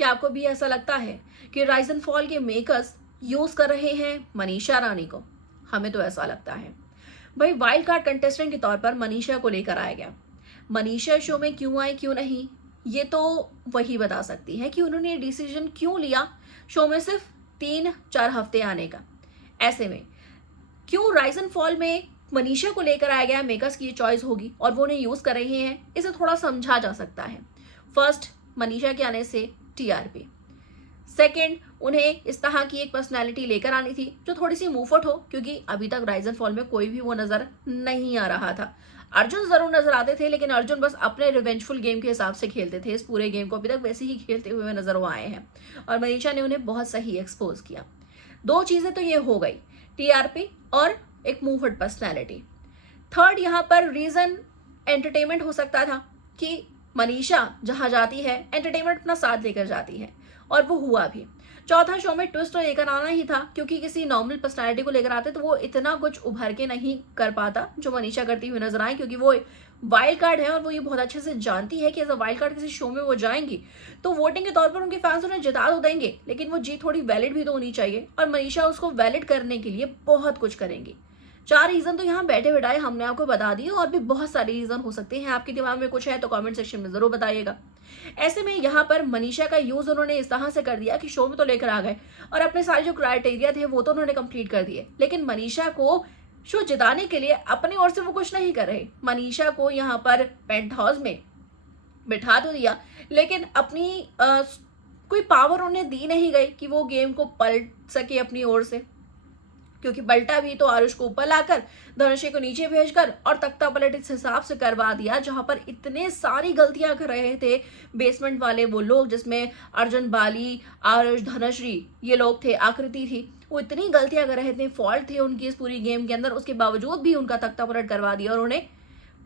क्या आपको भी ऐसा लगता है कि राइज एंड फॉल के मेकर्स यूज कर रहे हैं मनीषा रानी को? हमें तो ऐसा लगता है। भाई वाइल्ड कार्ड कंटेस्टेंट के तौर पर मनीषा को लेकर आया गया। मनीषा शो में क्यों आई क्यों नहीं, ये तो वही बता सकती है कि उन्होंने डिसीजन क्यों लिया शो में सिर्फ 3-4 हफ्ते आने का। ऐसे में क्यों राइज एंड फॉल में मनीषा को लेकर आया गया, मेकर्स की चॉइस होगी और वो उन्हें यूज कर रहे हैं, इसे थोड़ा समझा जा सकता है। फर्स्ट, मनीषा के आने से टीआरपी। सेकेंड, उन्हें इस तरह की एक पर्सनैलिटी लेकर आनी थी जो थोड़ी सी मुंहफट हो, क्योंकि अभी तक राइज एंड फॉल में कोई भी वो नजर नहीं आ रहा था। अर्जुन जरूर नजर आते थे, लेकिन अर्जुन बस अपने रिवेंजफुल गेम के हिसाब से खेलते थे। इस पूरे गेम को अभी तक वैसे ही खेलते हुए नजर वो आए हैं और मनीषा ने उन्हें बहुत सही एक्सपोज किया। दो चीजें तो ये हो गई, टीआरपी और एक मुंहफट पर्सनैलिटी। थर्ड, यहाँ पर रीजन एंटरटेनमेंट हो सकता था कि मनीषा जहां जाती है एंटरटेनमेंट अपना साथ लेकर जाती है, और वो हुआ भी। चौथा, शो में ट्विस्ट तो लेकर आना ही था, क्योंकि किसी नॉर्मल पर्सनालिटी को लेकर आते तो वो इतना कुछ उभर के नहीं कर पाता जो मनीषा करती हुई नजर आए, क्योंकि वो वाइल्ड कार्ड है और वो ये बहुत अच्छे से जानती है कि एज अ वाइल्ड कार्ड किसी शो में वो जाएंगी तो वोटिंग के तौर पर उनके फैंस उन्हें जिता तो देंगे, लेकिन वो जीत थोड़ी वैलिड भी तो होनी चाहिए, और मनीषा उसको वैलिड करने के लिए बहुत कुछ करेंगी। 4 रीजन तो यहाँ बैठे बैठाए हमने आपको बता दिए, और भी बहुत सारे रीजन हो सकते हैं। आपके दिमाग में कुछ है तो कमेंट सेक्शन में जरूर बताइएगा। ऐसे में यहाँ पर मनीषा का यूज उन्होंने इस तरह से कर दिया कि शो में तो लेकर आ गए और अपने सारे जो क्राइटेरिया थे वो तो उन्होंने कंप्लीट कर दिए, लेकिन मनीषा को शो जिताने के लिए अपनी ओर से वो कुछ नहीं कर रहे। मनीषा को यहाँ पर पेंट हाउस में बिठा तो दिया, लेकिन अपनी कोई पावर उन्हें दी नहीं गई कि वो गेम को पलट सके अपनी ओर से, क्योंकि पलटा भी तो आरुष को ऊपर लाकर, धनुषी को नीचे भेजकर और तख्ता पलट इस हिसाब से करवा दिया जहां पर इतने सारी गलतियां कर रहे थे बेसमेंट वाले वो लोग, जिसमें अर्जुन, बाली, आरुष, धनुश्री ये लोग थे, आकृति थी। वो इतनी गलतियां कर रहे थे, फॉल्ट थे उनकी इस पूरी गेम के अंदर, उसके बावजूद भी उनका तख्ता पलट करवा दिया और उन्हें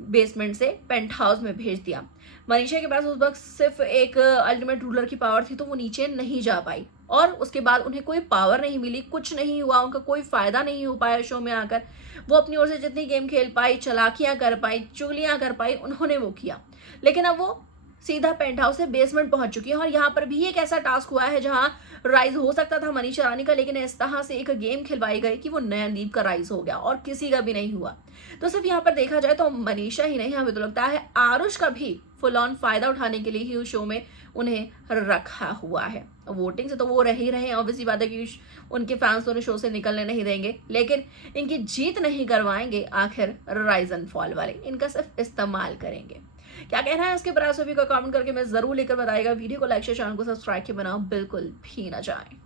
बेसमेंट से पेंट हाउस में भेज दिया। मनीषा के पास उस वक्त सिर्फ एक अल्टीमेट रूलर की पावर थी, तो वो नीचे नहीं जा पाई और उसके बाद उन्हें कोई पावर नहीं मिली, कुछ नहीं हुआ, उनका कोई फायदा नहीं हो पाया शो में आकर। वो अपनी ओर से जितनी गेम खेल पाई, चालाकियां कर पाई, चुगलियां कर पाई, उन्होंने वो किया, लेकिन अब वो सीधा पेंट हाउस से बेसमेंट पहुंच चुकी है। और यहाँ पर भी एक ऐसा टास्क हुआ है जहां राइज हो सकता था मनीषा रानी का, लेकिन इस तरह से एक गेम खिलवाई गई कि वो नयनदीप का राइज हो गया और किसी का भी नहीं हुआ। तो सिर्फ यहाँ पर देखा जाए तो मनीषा ही नहीं, हमें तो लगता है आरुष का भी फुल ऑन फायदा उठाने के लिए ही उस शो में उन्हें रखा हुआ है। वोटिंग से तो वो रह ही रहे हैं, ऑब्वियसली बात है कि उनके फैंस तो उन्हें शो से निकलने नहीं देंगे, लेकिन इनकी जीत नहीं करवाएंगे आखिर राइज एंड फॉल वाले, इनका सिर्फ इस्तेमाल करेंगे। क्या कहना है इसके बारे में सभी को कमेंट करके मैं जरूर लेकर बताएगा। वीडियो को लाइक शेयर, चैनल को सब्सक्राइब के बनाओ बिल्कुल भी ना जाए।